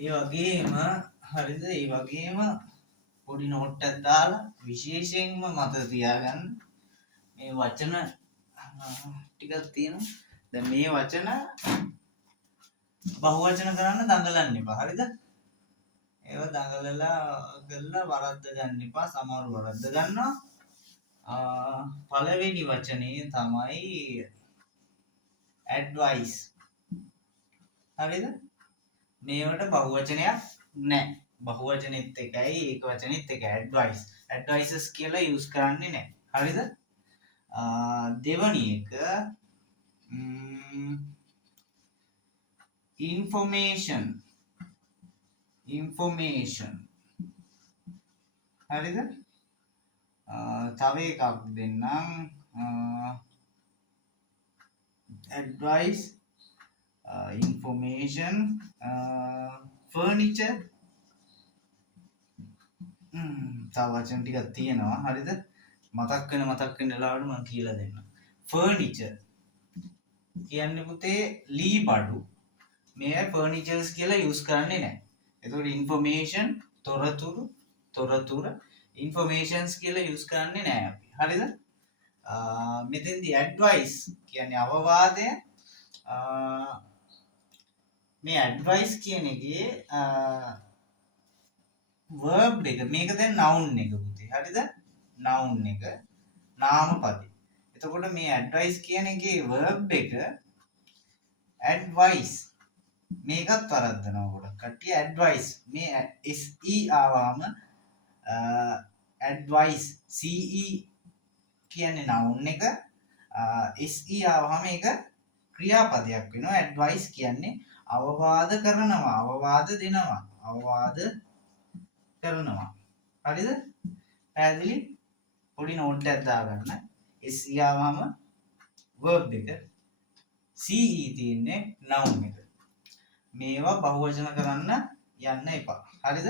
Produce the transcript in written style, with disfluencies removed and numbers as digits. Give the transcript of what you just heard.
ඒ වගේම හරිද ඒ වගේම පොඩි නෝට් එකක් දාලා විශේෂයෙන්ම මතක තියාගන්න මේ වචන ටිකක් තියෙනවා. දැන් මේ වචන බහුවචන කරන්න දඟලන්න එපා. හරිද? ඒව දඟලලා කරලා වරද්ද ගන්න එපා. සමහරව වරද්ද ගන්නවා. පළවෙනි වචනේ තමයි ඇඩ්වයිස්. හරිද? මේවට බහුවචනයක් නැහැ. බහුවචනෙත් එකයි ඒක වචනෙත් එකයි ඇඩ්වයිස්. ඇඩ්වයිසස් කියලා යූස් කරන්නේ නැහැ. හරිද? දෙවනි එක information. හරිද? තව එකක් දෙන්නම්. advice, information, furniture. තව වචන ටිකක් තියෙනවා. හරිද? මතක් වෙන වෙලාවට මම කියලා දෙන්නම්. furniture කියන්නේ පුතේ ලී බඩු. මේ ෆර්නිචර්ස් කියලා යූස් කරන්නේ නැහැ. එතකොට information තොරතුරු informations කියලා යූස් කරන්නේ නැහැ අපි. හරිද? මෙතෙන්දී advice කියන්නේ අවවාදය. මේ advice කියන එකේ verb එක මේක දැන් noun එක පුතේ. හරිද? noun එක නාමපදේ. එතකොට මේ advice කියන එකේ verb එක advice මේකත් වරද්දනවා ගොඩක් කට්ටිය advice මේ se ආවම advice ce කියන්නේ noun එක se ආවම ඒක ක්‍රියාපදයක් වෙනවා. advice කියන්නේ අවවාද කරනවා, අවවාද දෙනවා, අවවාද කරනවා. හරිද? පැහැදිලි? පොඩි නෝට් එකක් දාගන්න. se ආවම verb එක ce තියෙන්නේ noun එක. මේවා බහුවචන කරන්න යන්න එපා. හරිද?